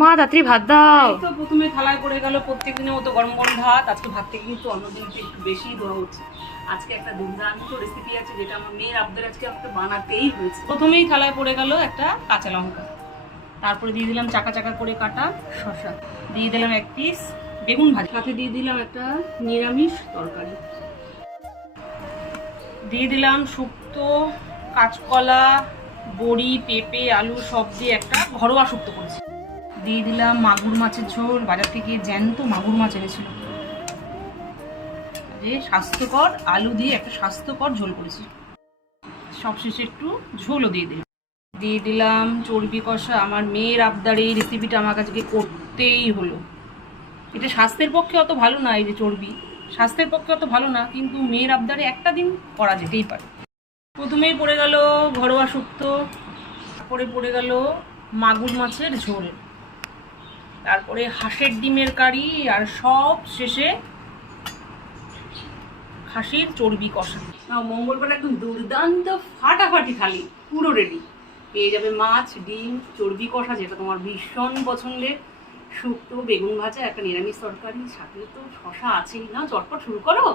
মা তাড়াতাড়ি ভাত দাও। এই তো প্রথমে থালায় পড়ে গেল প্রত্যেকদিনের মতো গরম গরম ভাত। আজকে ভাত থেকে কিন্তু অন্যদিন একটু বেশি দেওয়া হচ্ছে। আজকে একটা দুর্দান্ত রেসিপি আছে যেটা আমার মেয়ের আবদার আজকে আমাকে বানাতেই হয়েছে। প্রথমেই থালায় পড়ে গেল একটা কাঁচা লঙ্কা, তারপরে দিয়ে দিলাম চাকা চাকা করে কাটা শসা, দিয়ে দিলাম এক পিস বেগুন ভাজি, সাথে দিয়ে দিলাম একটা নিরামিষ তরকারি, দিয়ে দিলাম শুক্তো কাঁচকলা বড়ি পেঁপে আলু সব দিয়ে একটা ঘরোয়া শুক্তো করেছি, দিয়ে দিলাম মাগুর মাছের ঝোল, বাজার থেকে জ্যান্ত মাগুর মাছ এনেছিল, যে স্বাস্থ্যকর আলু দিয়ে একটা স্বাস্থ্যকর ঝোল করেছি, সবশেষে একটু ঝোলও দিয়ে দিলাম চর্বি কষা। আমার মেয়ের আবদারে এই রেসিপিটা আমার কাছে করতেই হলো। এটা স্বাস্থ্যের পক্ষে অত ভালো না, এই যে চর্বি স্বাস্থ্যের পক্ষে অত ভালো না, কিন্তু মেয়ের আবদারে একটা দিন করা যেতেই পারে। প্রথমেই পড়ে গেল ঘরোয়া শুক্তো, তারপরে পড়ে গেল মাগুর মাছের ঝোল, তারপরে হাঁসের ডিমের কারি, আর সব শেষে খাসির চর্বি কষা। মঙ্গলবার একদম দুর্দান্ত ফাটাফাটি থালি পুরো রেডি। পেয়ে যাবে মাছ ডিম চর্বি কষা, যেটা তোমার ভীষণ পছন্দের, শুক্তো বেগুন ভাজা, একটা নিরামিষ তরকারি, সাথে তো শশা আছেই। না চটপট শুরু করো।